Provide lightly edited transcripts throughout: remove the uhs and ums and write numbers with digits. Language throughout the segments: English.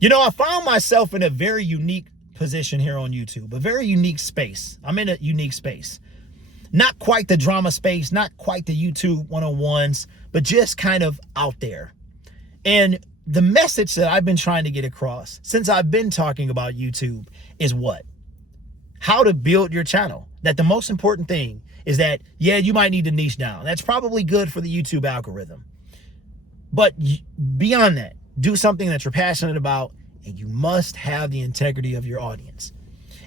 You know, I found myself in a very unique position here on YouTube, a very unique space. I'm in a unique space. Not quite the drama space, not quite the YouTube one-on-ones, but just kind of out there. And the message that I've been trying to get across since I've been talking about YouTube is what? How to build your channel. That the most important thing is that, yeah, you might need to niche down. That's probably good for the YouTube algorithm. But beyond that, do something that you're passionate about, and you must have the integrity of your audience.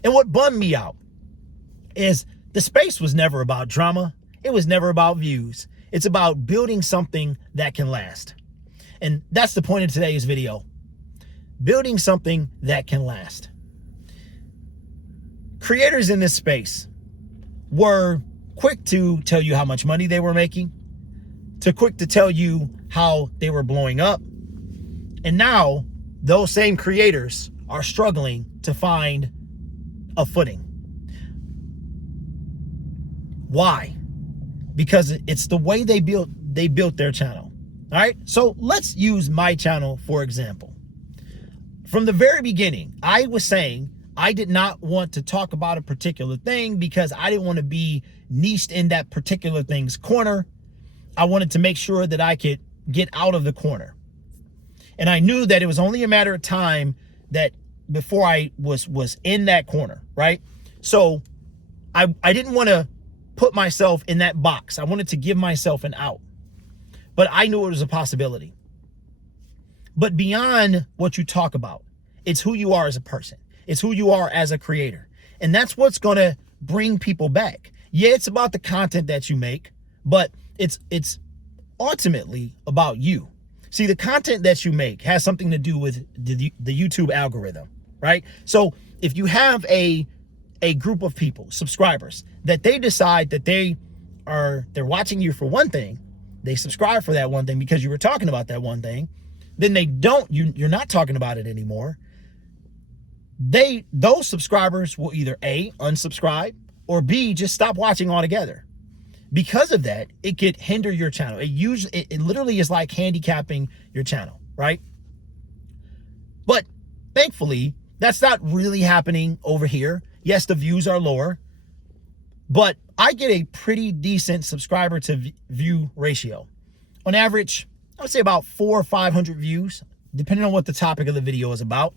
And what bummed me out is the space was never about drama. It was never about views. It's about building something that can last. And that's the point of today's video. Building something that can last. Creators in this space were quick to tell you how much money they were making, to quick to tell you how they were blowing up. And now those same creators are struggling to find a footing. Why? Because it's the way they built their channel. All right. So let's use my channel, for example. From the very beginning, I was saying I did not want to talk about a particular thing because I didn't want to be niched in that particular thing's corner. I wanted to make sure that I could get out of the corner. And I knew that it was only a matter of time that before I was in that corner, right? So I didn't want to put myself in that box. I wanted to give myself an out. But I knew it was a possibility. But beyond what you talk about, it's who you are as a person. It's who you are as a creator. And that's what's going to bring people back. Yeah, it's about the content that you make, but it's ultimately about you. See, the content that you make has something to do with the YouTube algorithm, right? So if you have a group of people, subscribers, that they decide that they're watching you for one thing, they subscribe for that one thing because you were talking about that one thing, then you're not talking about it anymore. Those subscribers will either A, unsubscribe, or B, just stop watching altogether. Because of that, it could hinder your channel. It literally is like handicapping your channel, right? But thankfully, that's not really happening over here. Yes, the views are lower, but I get a pretty decent subscriber to view ratio. On average, I would say about 400 or 500 views, depending on what the topic of the video is about.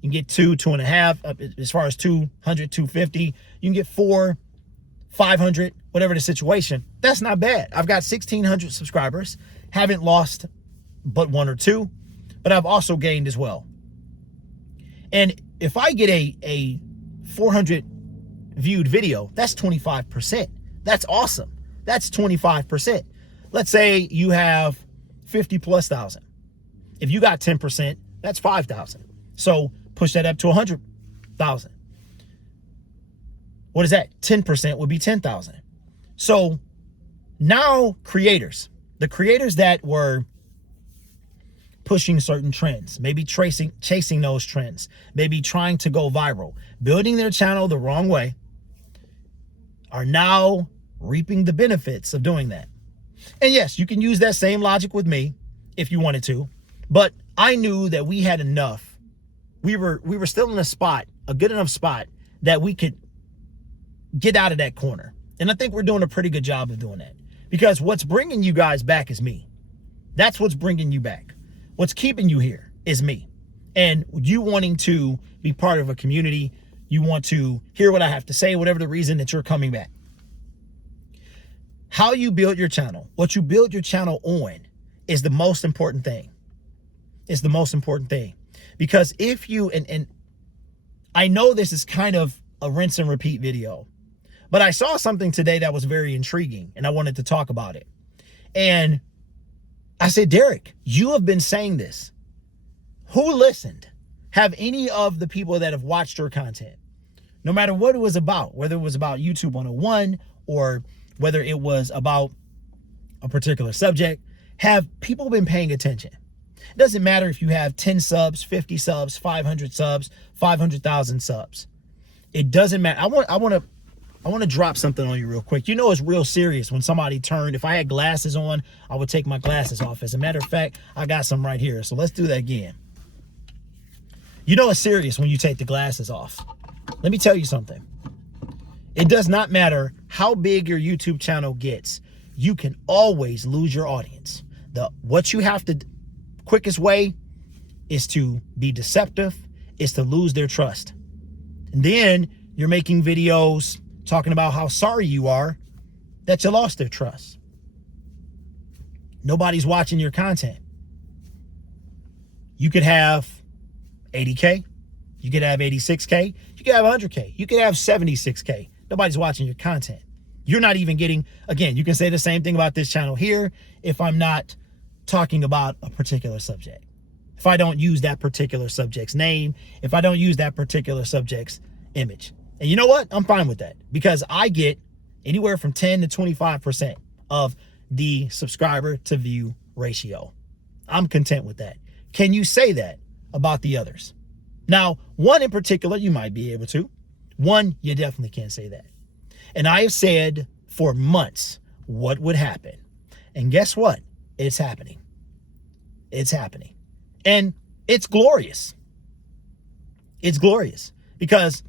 You can get 2.5, as far as 200, 250. You can get 400, 500, whatever the situation. That's not bad. I've got 1,600 subscribers. Haven't lost but 1 or 2, but I've also gained as well. And if I get a 400 viewed video, that's 25%. That's awesome. That's 25%. Let's say you have 50,000+. If you got 10%, that's 5,000. So push that up to 100,000. What is that? 10% would be 10,000. So now the creators that were pushing certain trends, maybe chasing those trends, maybe trying to go viral, building their channel the wrong way, are now reaping the benefits of doing that. And yes, you can use that same logic with me if you wanted to, but I knew that we had enough. We were still in a good enough spot that we could get out of that corner. And I think we're doing a pretty good job of doing that, because what's bringing you guys back is me. That's what's bringing you back. What's keeping you here is me. And you wanting to be part of a community, you want to hear what I have to say, whatever the reason that you're coming back. How you build your channel, what you build your channel on, is the most important thing. It's the most important thing. Because if you, and I know this is kind of a rinse and repeat video, but I saw something today that was very intriguing and I wanted to talk about it. And I said, Derek, you have been saying this. Who listened? Have any of the people that have watched your content, no matter what it was about, whether it was about YouTube 101 or whether it was about a particular subject, have people been paying attention? It doesn't matter if you have 10 subs, 50 subs, 500 subs, 500,000 subs. It doesn't matter. I want to drop something on you real quick. You know it's real serious when somebody turned. If I had glasses on, I would take my glasses off. As a matter of fact, I got some right here. So let's do that again. You know it's serious when you take the glasses off. Let me tell you something. It does not matter how big your YouTube channel gets. You can always lose your audience. What you have to, quickest way is to be deceptive, is to lose their trust. And then you're making videos talking about how sorry you are that you lost their trust. Nobody's watching your content. You could have 80K. You could have 86K. You could have 100K. You could have 76K. Nobody's watching your content. You're not even getting, again, you can say the same thing about this channel here if I'm not talking about a particular subject. If I don't use that particular subject's name, if I don't use that particular subject's image. And you know what? I'm fine with that because I get anywhere from 10 to 25% of the subscriber to view ratio. I'm content with that. Can you say that about the others? Now, one in particular, you might be able to. One, you definitely can't say that. And I have said for months what would happen. And guess what? It's happening. It's happening. And it's glorious. It's glorious because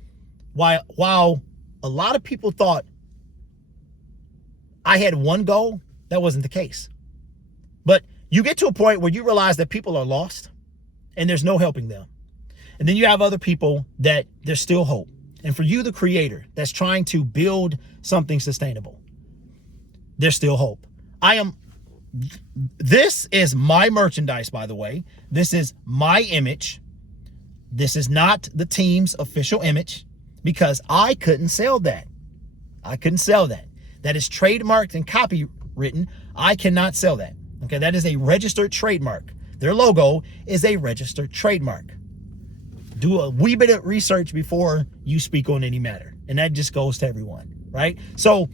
while a lot of people thought I had one goal, that wasn't the case. But you get to a point where you realize that people are lost and there's no helping them. And then you have other people that there's still hope. And for you, the creator that's trying to build something sustainable, there's still hope. This is my merchandise, by the way. This is my image. This is not the team's official image because I couldn't sell that. I couldn't sell that. That is trademarked and copywritten. I cannot sell that. Okay, that is a registered trademark. Their logo is a registered trademark. Do a wee bit of research before you speak on any matter. And that just goes to everyone, right? So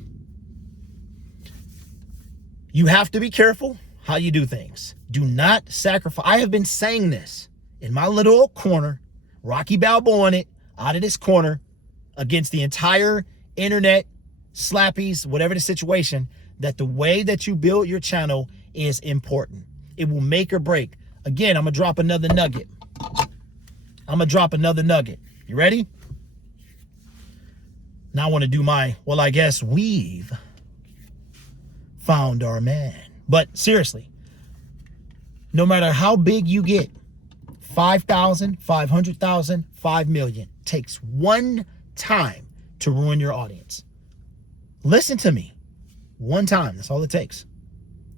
you have to be careful how you do things. Do not sacrifice. I have been saying this in my little corner, Rocky Balboa in it, out of this corner, against the entire internet, slappies, whatever the situation, that the way that you build your channel is important. It will make or break. Again, I'm going to drop another nugget. You ready? Now I want to do my, well, I guess we've found our man. But seriously, no matter how big you get, 5,000, 500,000, 5 million, takes one time to ruin your audience. Listen to me. One time, that's all it takes.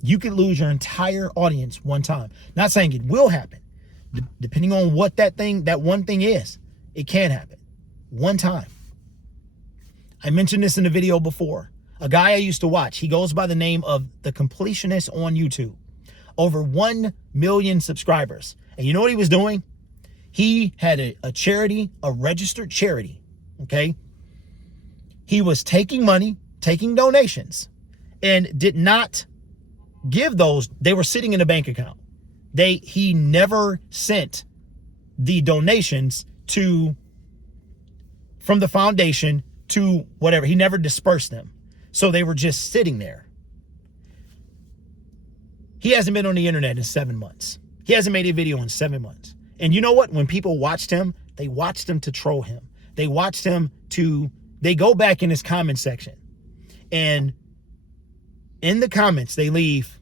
You could lose your entire audience one time. Not saying it will happen. Depending on what that one thing is, it can happen. One time. I mentioned this in a video before. A guy I used to watch, he goes by the name of The Completionist on YouTube. Over 1 million subscribers. And you know what he was doing? He had a charity, a registered charity, okay? He was taking money, taking donations, and did not give those. They were sitting in a bank account. He never sent the donations from the foundation to whatever. He never dispersed them. So they were just sitting there. He hasn't been on the internet in 7 months. He hasn't made a video in 7 months. And you know what? When people watched him, they watched him to troll him. They watched him they go back in his comment section. And in the comments, they leave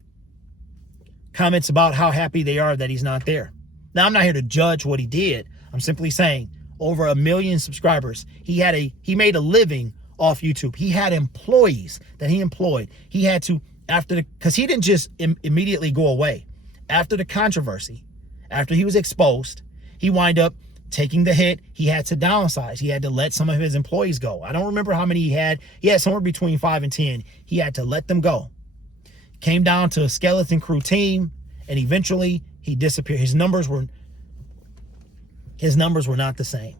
comments about how happy they are that he's not there. Now, I'm not here to judge what he did. I'm simply saying over 1 million subscribers. He made a living off YouTube. He had employees that he employed. He had to, because he didn't just immediately go away. After the controversy, after he was exposed, he wind up taking the hit. He had to downsize. He had to let some of his employees go. I don't remember how many he had. He had somewhere between 5 and 10. He had to let them go. Came down to a skeleton crew team, and eventually he disappeared. His numbers were not the same.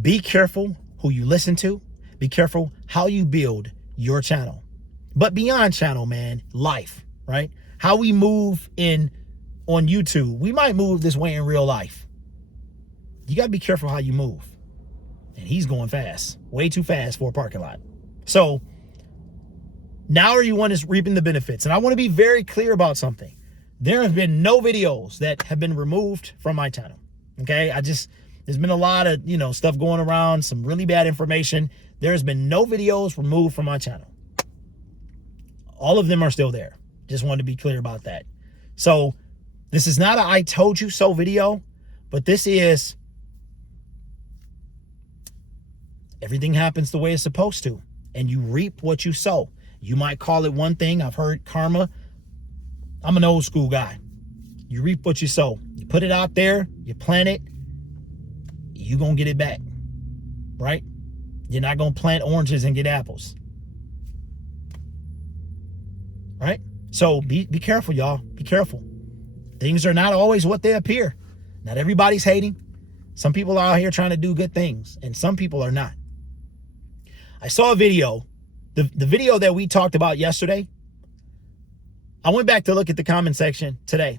Be careful who you listen to. Be careful how you build your channel. But beyond channel, man, life, right? How we move on YouTube. We might move this way in real life. You got to be careful how you move. And he's going fast, way too fast for a parking lot. So now everyone is reaping the benefits. And I want to be very clear about something. There have been no videos that have been removed from my channel. Okay. There's been a lot of, stuff going around, some really bad information. There's been no videos removed from my channel. All of them are still there. Just wanted to be clear about that. So this is not a I told you so video, but this is everything happens the way it's supposed to, and you reap what you sow. You might call it one thing. I've heard karma. I'm an old school guy. You reap what you sow. You put it out there, you plant it, you're going to get it back, right? You're not going to plant oranges and get apples, right? So be careful, y'all. Be careful. Things are not always what they appear. Not everybody's hating. Some people are out here trying to do good things, and some people are not. I saw a video, the video that we talked about yesterday. I went back to look at the comment section today.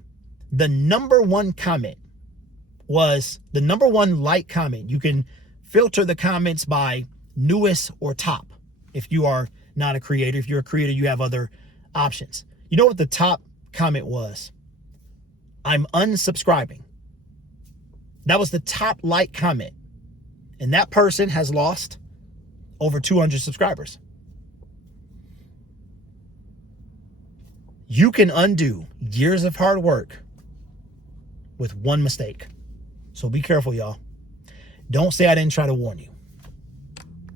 The number one comment was the number one like comment. You can filter the comments by newest or top. If you are not a creator, if you're a creator, you have other options. You know what the top comment was? I'm unsubscribing. That was the top like comment. And that person has lost over 200 subscribers. You can undo years of hard work with one mistake. So be careful, y'all. Don't say I didn't try to warn you.